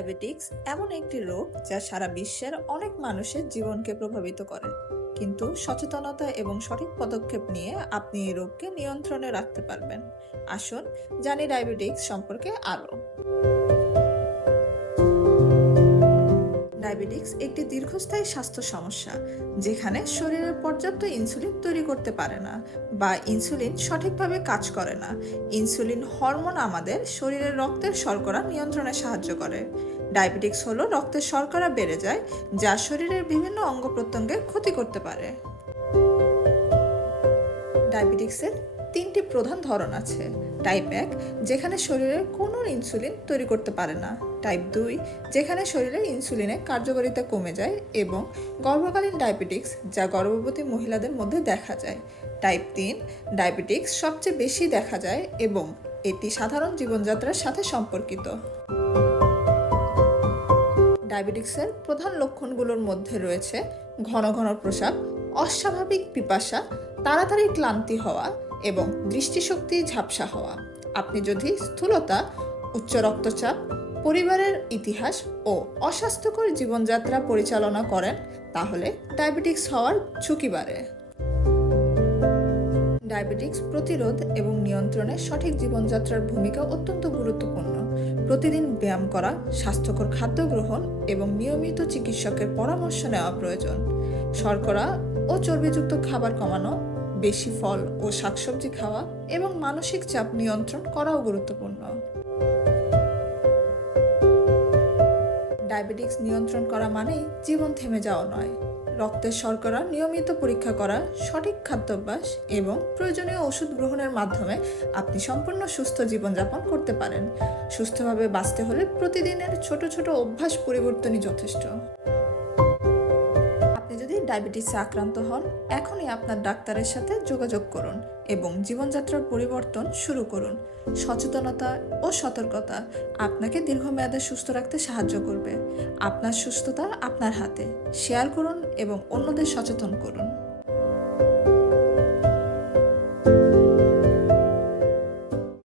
Diabetics এমন একটি রোগ যা সারা বিশ্বের অনেক মানুষের জীবনকে প্রভাবিত করে, কিন্তু সচেতনতা এবং সঠিক পদক্ষেপ নিয়ে আপনি এই রোগকে নিয়ন্ত্রণে রাখতে পারবেন। আসুন জানি ডায়াবেটিক্স সম্পর্কে আরো। ডায়াবেটিক্স একটি দীর্ঘস্থায়ী স্বাস্থ্য সমস্যা, যেখানে শরীরের পর্যাপ্ত ইনসুলিন তৈরি করতে পারে না বা ইনসুলিন সঠিকভাবে কাজ করে না। ইনসুলিন হরমোন আমাদের শরীরের রক্তের শর্করা নিয়ন্ত্রণে সাহায্য করে। ডায়াবেটিক্স হলো রক্তের শর্করা বেড়ে যায়, যা শরীরের বিভিন্ন অঙ্গ প্রত্যঙ্গের ক্ষতি করতে পারে। ডায়াবেটিক্সের তিনটি প্রধান ধরন আছে। টাইপ 1, যেখানে শরীরের কোনো ইনসুলিন তৈরি করতে পারে না। টাইপ 2, যেখানে শরীরের ইনসুলিনের কার্যকারিতা কমে যায়, এবং গর্ভকালীন ডায়াবেটিক্স, যা গর্ভবতী মহিলাদের মধ্যে দেখা যায়। টাইপ 3, ডায়াবেটিক্স সবচেয়ে বেশি দেখা যায় এবং এটি সাধারণ জীবনযাত্রার সাথে সম্পর্কিত। ডায়াবেটিক্সের প্রধান লক্ষণগুলোর মধ্যে রয়েছে ঘন ঘন প্রস্রাব, অস্বাভাবিক পিপাসা, তাড়াতাড়ি ক্লান্তি হওয়া এবং দৃষ্টিশক্তি ঝাপসা হওয়া। আপনি যদি স্থূলতা, উচ্চ রক্তচাপ, পরিবারের ইতিহাস ও অস্বাস্থ্যকর জীবনযাত্রা পরিচালনা করেন, তাহলে ডায়াবেটিক্স হওয়ার ঝুঁকি বাড়ে। ডায়াবেটিক্স প্রতিরোধ এবং নিয়ন্ত্রণে সঠিক জীবনযাত্রার ভূমিকা অত্যন্ত গুরুত্বপূর্ণ। প্রতিদিন ব্যায়াম করা, স্বাস্থ্যকর খাদ্য গ্রহণ এবং নিয়মিত চিকিৎসকের পরামর্শ নেওয়া প্রয়োজন। শর্করা ও চর্বিযুক্ত খাবার কমানো, বেশি ফল ও শাকসবজি খাওয়া এবং মানসিক চাপ নিয়ন্ত্রণ করাও গুরুত্বপূর্ণ। ডায়াবেটিক্স নিয়ন্ত্রণ করা মানেই জীবন থেমে যাওয়া নয়। রক্তের শর্করা নিয়মিত পরীক্ষা করা, সঠিক খাদ্যাভ্যাস এবং প্রয়োজনীয় ওষুধ গ্রহণের মাধ্যমে আপনি সম্পূর্ণ সুস্থ জীবনযাপন করতে পারেন। সুস্থভাবে বাঁচতে হলে প্রতিদিনের ছোট ছোট অভ্যাস পরিবর্তনই যথেষ্ট। আপনি যদি ডায়াবেটিসে আক্রান্ত হন, এখনই আপনার ডাক্তারের সাথে যোগাযোগ করুন এবং জীবনযাত্রার পরিবর্তন শুরু করুন। সচেতনতা ও সতর্কতা আপনাকে দীর্ঘমেয়াদে সুস্থ রাখতে সাহায্য করবে। আপনার সুস্থতা আপনার হাতে। শেয়ার করুন এবং অন্যদের সচেতন করুন।